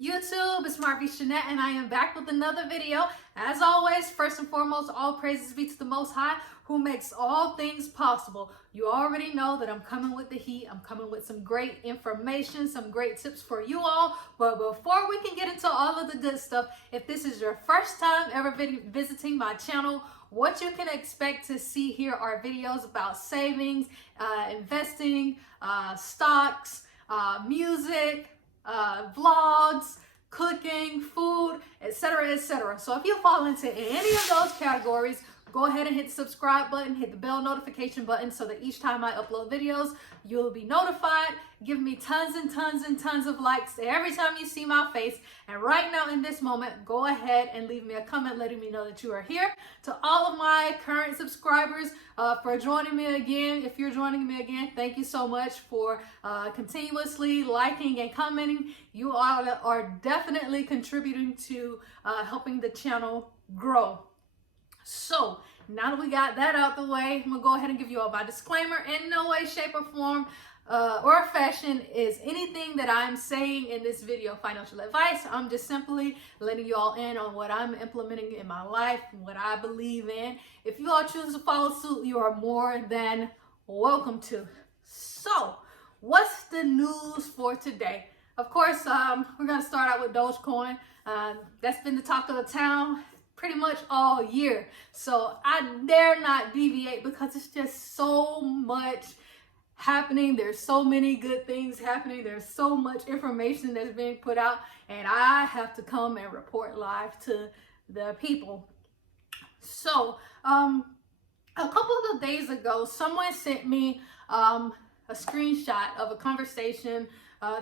YouTube, it's Marvy Shanette, and I am back with another video. As always, first and foremost, all praises be to the Most High, who makes all things possible. You already know that I'm coming with the heat. I'm coming with some great information, some great tips for you all. But before we can get into all of the good stuff, if this is your first time ever visiting my channel, what you can expect to see here are videos about savings, investing, stocks, music, vlogs, cooking, food, etc., etc. So if you fall into any of those categories, go ahead and hit the subscribe button, hit the bell notification button so that each time I upload videos, you'll be notified. Give me tons and tons and tons of likes every time you see my face. And right now in this moment, go ahead and leave me a comment letting me know that you are here. To all of my current subscribers for joining me again, if you're joining me again, thank you so much for continuously liking and commenting. You all are definitely contributing to helping the channel grow. So now that we got that out the way, I'm gonna go ahead and give you all my disclaimer. In no way, shape, or form or fashion is anything that I'm saying in this video financial advice. I'm just simply letting you all in on what I'm implementing in my life, what I believe in. If you all choose to follow suit, you are more than welcome to. So what's the news for today? Of course, we're gonna start out with DogeCoin. That's been the talk of the town pretty much all year. So I dare not deviate because it's just so much happening. There's so many good things happening. There's so much information that's being put out, and I have to come and report live to the people. So a couple of days ago, someone sent me a screenshot of a conversation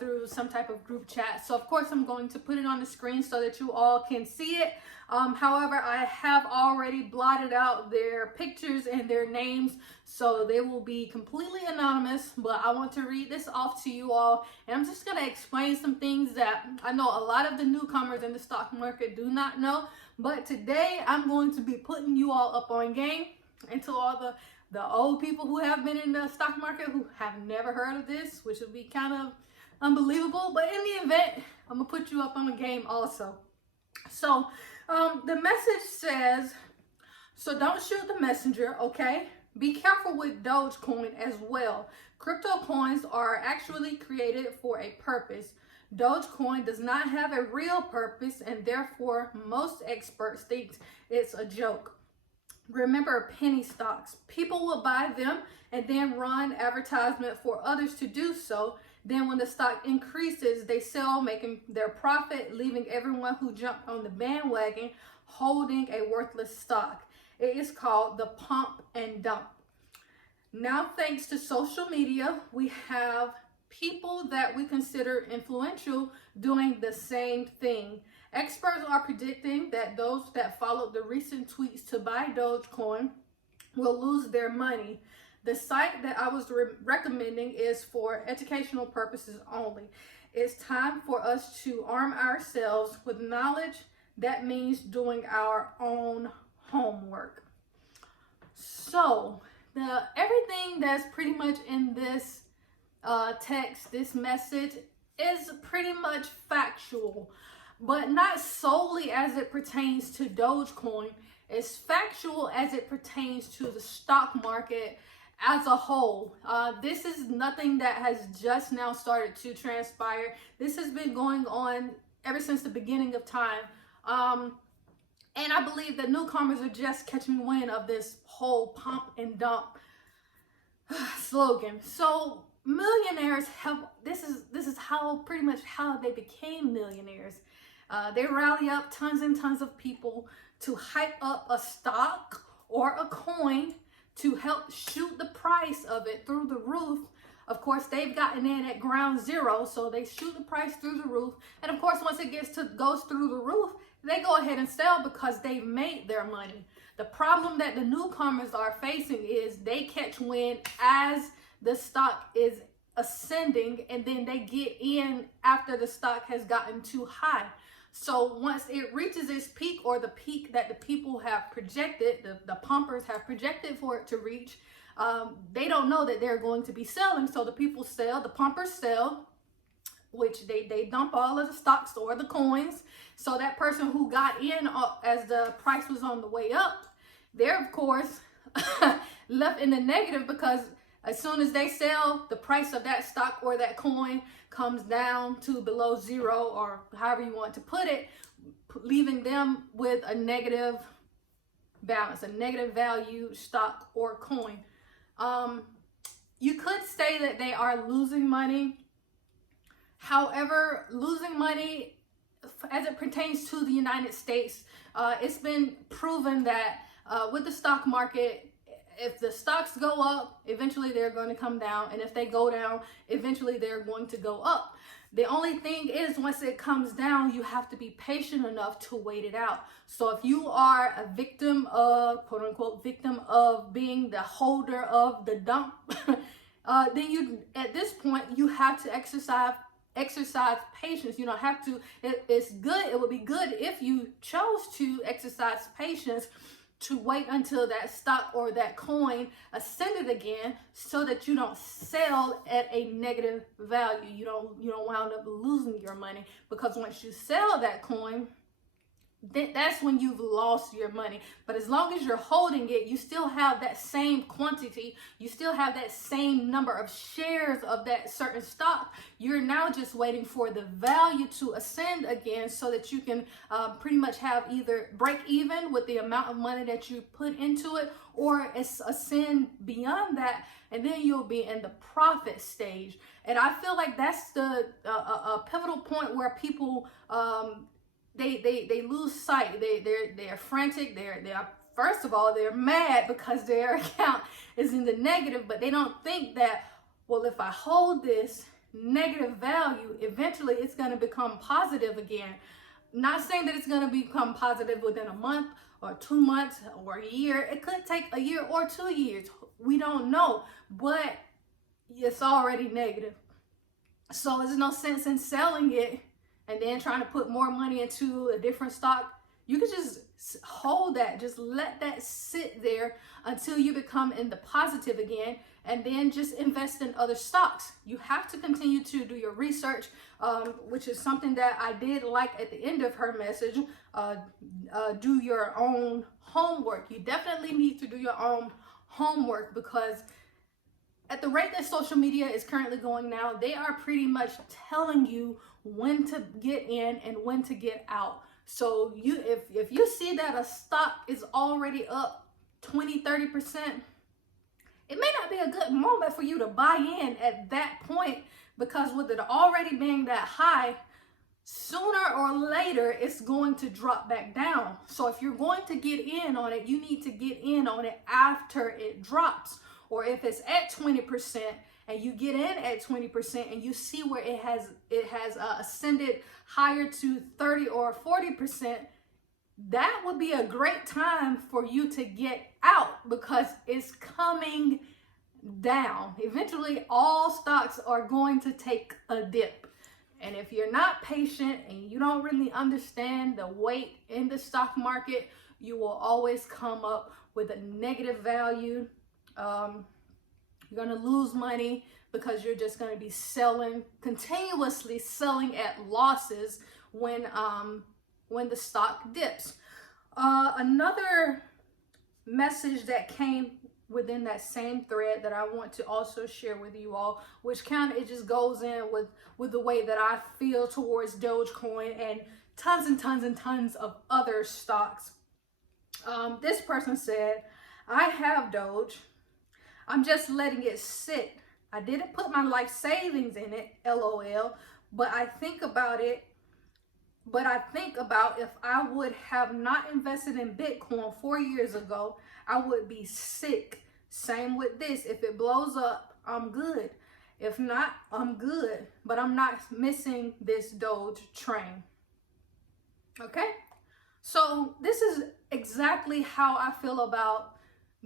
through some type of group chat. So of course I'm going to put it on the screen so that you all can see it. However, I have already blotted out their pictures and their names, so they will be completely anonymous, but I want to read this off to you all, and I'm just going to explain some things that I know a lot of the newcomers in the stock market do not know. But today I'm going to be putting you all up on game, and to all the old people who have been in the stock market who have never heard of this, which would be kind of unbelievable, but in the event, I'm gonna put you up on the game also. So the message says, so don't shoot the messenger, okay? Be careful with DogeCoin as well. Crypto coins are actually created for a purpose. DogeCoin does not have a real purpose, and therefore most experts think it's a joke. Remember penny stocks. People will buy them and then run advertisement for others to do so. Then when the stock increases, they sell, making their profit, leaving everyone who jumped on the bandwagon holding a worthless stock. It is called the pump and dump. Now, thanks to social media, we have people that we consider influential doing the same thing. Experts are predicting that those that followed the recent tweets to buy DogeCoin will lose their money. The site that I was recommending is for educational purposes only. It's time for us to arm ourselves with knowledge. That means doing our own homework. So everything that's pretty much in this text, this message, is pretty much factual, but not solely as it pertains to DogeCoin. It's factual as it pertains to the stock market as a whole. This is nothing that has just now started to transpire. This has been going on ever since the beginning of time. And I believe that newcomers are just catching wind of this whole pump and dump slogan. So millionaires have, this is how pretty much how they became millionaires. They rally up tons and tons of people to hype up a stock or a coin to help shoot the price of it through the roof. Of course, they've gotten in at ground zero, so they shoot the price through the roof. And of course, once it goes through the roof, they go ahead and sell because they've made their money. The problem that the newcomers are facing is they catch wind as the stock is ascending, and then they get in after the stock has gotten too high. So once it reaches its peak, or the peak that the people have projected, the pumpers have projected for it to reach, they don't know that they're going to be selling. So the people sell, the pumpers sell, which they dump all of the stocks or the coins. So that person who got in as the price was on the way up, they're of course left in the negative, because as soon as they sell, the price of that stock or that coin comes down to below zero, or however you want to put it, leaving them with a negative balance, a negative value stock or coin. You could say that they are losing money. However, losing money as it pertains to the United States, it's been proven that with the stock market, if the stocks go up, eventually they're going to come down. And if they go down, eventually they're going to go up. The only thing is, once it comes down, you have to be patient enough to wait it out. So if you are a victim of, quote unquote, victim of being the holder of the dump, then you, at this point, you have to exercise patience. You don't have to, it's good, it would be good if you chose to exercise patience to wait until that stock or that coin ascended again, so that you don't sell at a negative value. You don't wound up losing your money, because once you sell that coin, that's when you've lost your money. But as long as you're holding it, you still have that same quantity, you still have that same number of shares of that certain stock. You're now just waiting for the value to ascend again, so that you can pretty much have either break even with the amount of money that you put into it, or ascend beyond that, and then you'll be in the profit stage. And I feel like that's the a pivotal point where people they lose sight. They're frantic. They're first of all, they're mad because their account is in the negative, but they don't think that, well, if I hold this negative value, eventually it's going to become positive again. Not saying that it's going to become positive within a month or 2 months or a year. It could take a year or 2 years. We don't know, but it's already negative. So there's no sense in selling it and then trying to put more money into a different stock. You could just hold that, just let that sit there until you become in the positive again, and then just invest in other stocks. You have to continue to do your research, which is something that I did like at the end of her message. Do your own homework. You definitely need to do your own homework, because at the rate that social media is currently going now, they are pretty much telling you when to get in and when to get out. So if you see that a stock is already up 20-30%, it may not be a good moment for you to buy in at that point, because with it already being that high, sooner or later it's going to drop back down. So if you're going to get in on it, you need to get in on it after it drops. Or if it's at 20% and you get in at 20% and you see where it has ascended higher to 30 or 40%, that would be a great time for you to get out, because it's coming down. Eventually, all stocks are going to take a dip. And if you're not patient and you don't really understand the weight in the stock market, you will always come up with a negative value. You're going to lose money, because you're just going to be continuously selling at losses when the stock dips. Another message that came within that same thread that I want to also share with you all, which it just goes in with the way that I feel towards DogeCoin and tons of other stocks. This person said, I have Doge. I'm just letting it sit. I didn't put my life savings in it, LOL, but I think about if I would have not invested in Bitcoin 4 years ago, I would be sick. Same with this. If it blows up, I'm good. If not, I'm good. But I'm not missing this Doge train. Okay? So this is exactly how I feel about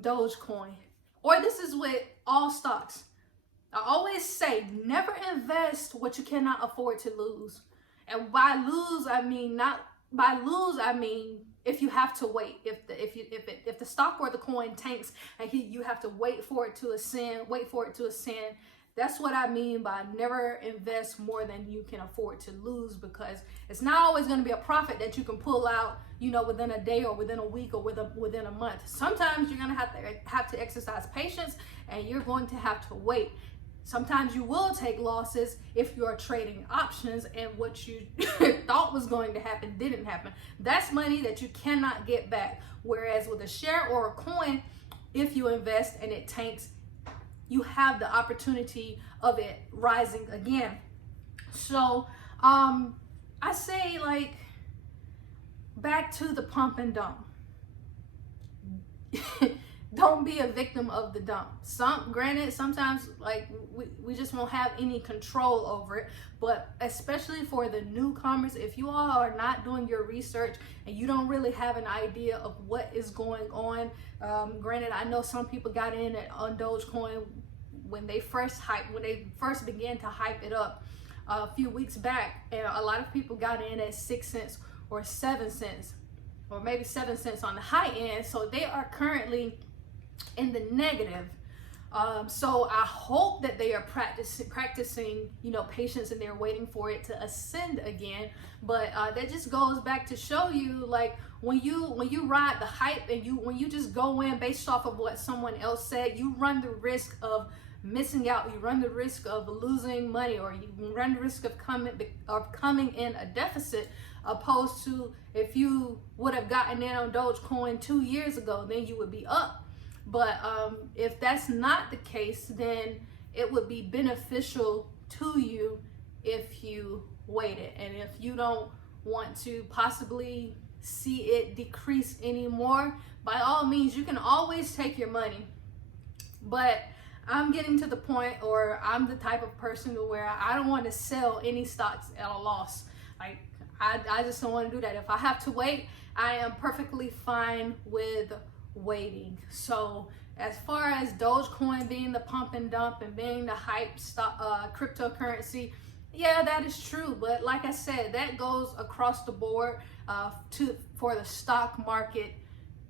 DogeCoin. Or this is with all stocks. I always say, never invest what you cannot afford to lose. And by lose, I mean if you have to wait, if the stock or the coin tanks and you have to wait for it to ascend, That's what I mean by never invest more than you can afford to lose, because it's not always going to be a profit that you can pull out, you know, within a day or within a week or within a month. Sometimes you're going to have to exercise patience, and you're going to have to wait. Sometimes you will take losses if you're trading options and what you thought was going to happen didn't happen. That's money that you cannot get back. Whereas with a share or a coin, if you invest and it tanks, you have the opportunity of it rising again. So I say, like, back to the pump and dump. Don't be a victim of the dump. Granted, sometimes, like, we just won't have any control over it, but especially for the newcomers, if you all are not doing your research and you don't really have an idea of what is going on, granted, I know some people got in on DogeCoin when they first began to hype it up a few weeks back, and a lot of people got in at 6 cents or 7 cents, or maybe 7 cents on the high end. So they are currently in the negative. So I hope that they are practicing, you know, patience, and they're waiting for it to ascend again. But that just goes back to show you, like, when you ride the hype and when you just go in based off of what someone else said, you run the risk of missing out. You run the risk of losing money, or you run the risk of coming in a deficit, opposed to if you would have gotten in on DogeCoin 2 years ago, then you would be up. But if that's not the case, then it would be beneficial to you if you waited. And if you don't want to possibly see it decrease anymore, by all means, you can always take your money. But I'm getting to the point, or I'm the type of person where I don't want to sell any stocks at a loss. Like, I just don't want to do that. If I have to wait, I am perfectly fine with waiting. So as far as Dogecoin being the pump and dump and being the hype stock, cryptocurrency, yeah, that is true. But like I said, that goes across the board for the stock market,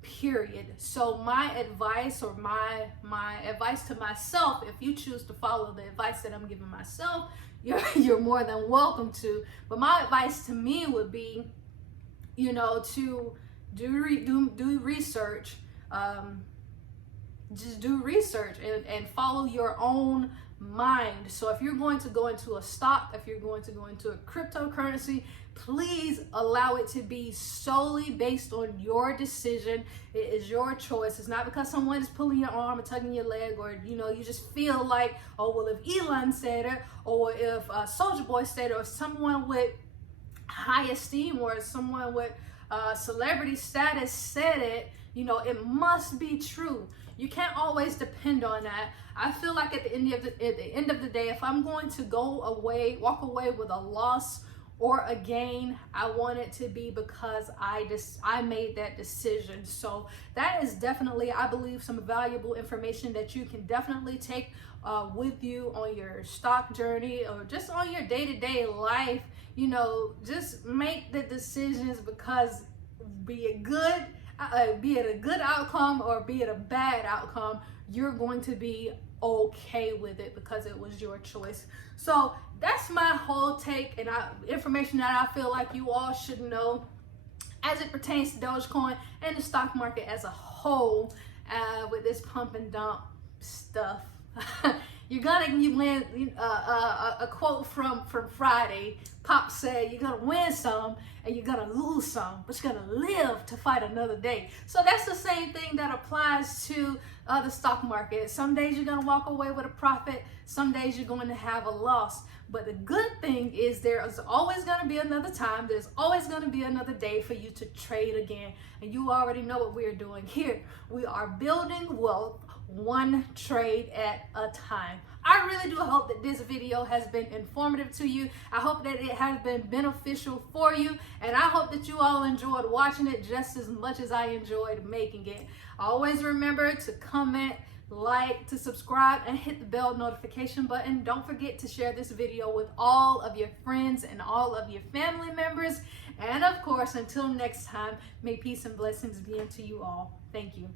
period. So my advice, or my advice to myself, if you choose to follow the advice that I'm giving myself, you're more than welcome to. But my advice to me would be, you know, to do research. Just do research and follow your own mind. So if you're going to go into a stock, if you're going to go into a cryptocurrency, please allow it to be solely based on your decision. It is your choice. It's not because someone is pulling your arm or tugging your leg, or, you know, you just feel like, oh, well, if Elon said it, or if Soulja Boy said it, or someone with high esteem, or someone with celebrity status said it, you know, it must be true. You can't always depend on that. I feel like at the end of the day, if I'm going to walk away with a loss or a gain, I want it to be because I made that decision. So that is definitely, I believe, some valuable information that you can definitely take with you on your stock journey, or just on your day-to-day life. You know, just make the decisions, because be it a good outcome or be it a bad outcome, you're going to be okay with it because it was your choice. So that's my whole take and information that I feel like you all should know as it pertains to Dogecoin and the stock market as a whole, with this pump and dump stuff. You win a quote from Friday. Pop said you're gonna win some and you're gonna lose some, but you're gonna live to fight another day. So that's the same thing that applies to the stock market. Some days you're gonna walk away with a profit, some days you're going to have a loss. But the good thing is there is always gonna be another time, there's always gonna be another day for you to trade again. And you already know what we're doing here. We are building wealth one trade at a time. I really do hope that this video has been informative to you. I hope that it has been beneficial for you, and I hope that you all enjoyed watching it just as much as I enjoyed making it. Always remember to comment, like, to subscribe, and hit the bell notification button. Don't forget to share this video with all of your friends and all of your family members. And of course, until next time, may peace and blessings be unto you all. Thank you.